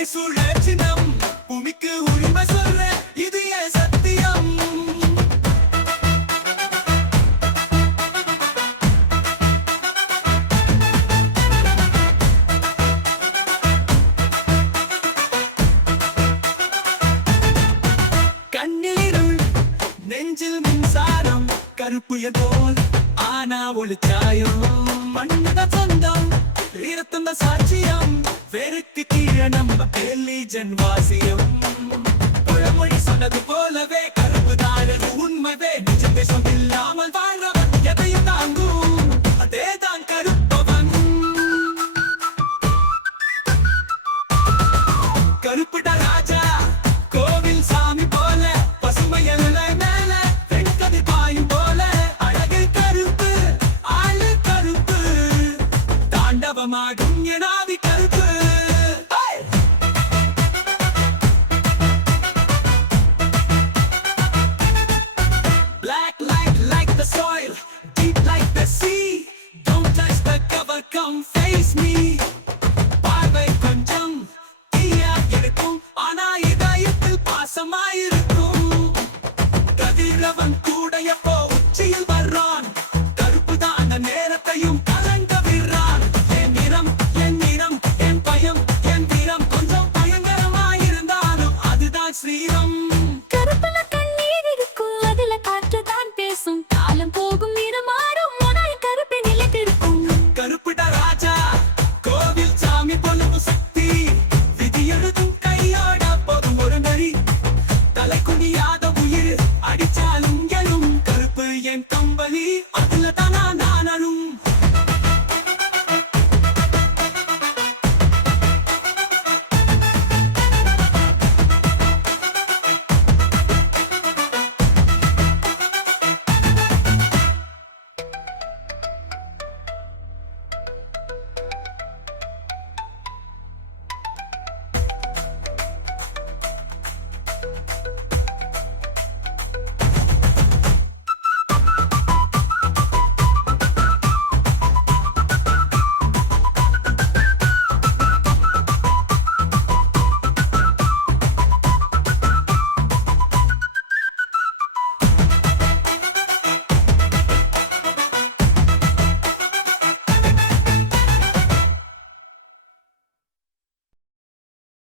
புடைசூழ சின்னம் பூமிக்கு உரிமை சொல்ற இது என் சத்தியம். கண்ணீருள் நெஞ்சில் மின்சாரம் கருப்பு போல் ஆனா ஒளிச்சாயம் மண்ணத சொந்தம் வீரத்தந்த சாட்சியம் வேருக்கு கீழே நம்ம எல்லிஜன் வாசியம். பழமொழி சொன்னது போலவே கருப்பு தாழது உண்மைவே நிஜ தேசம் இல்லாமல் வாழ்றவன் எதையும் தாங்கும் அதேதான் கருப்பவன். கருப்புட ராஜா கோவில் சாமி போல பசுமை எல்லை மேல வெண்கதி பாயும் போல அழகு கருப்பு ஆளு கருப்பு தாண்டவமாகும் எனாவி கருப்பு. Black like the soil, deep like the sea. Don't touch the cover, come face me. பார்வை கொஞ்சம் தீயா இருக்கும் ஆனா இதயத்தில் பாசமாயிரு.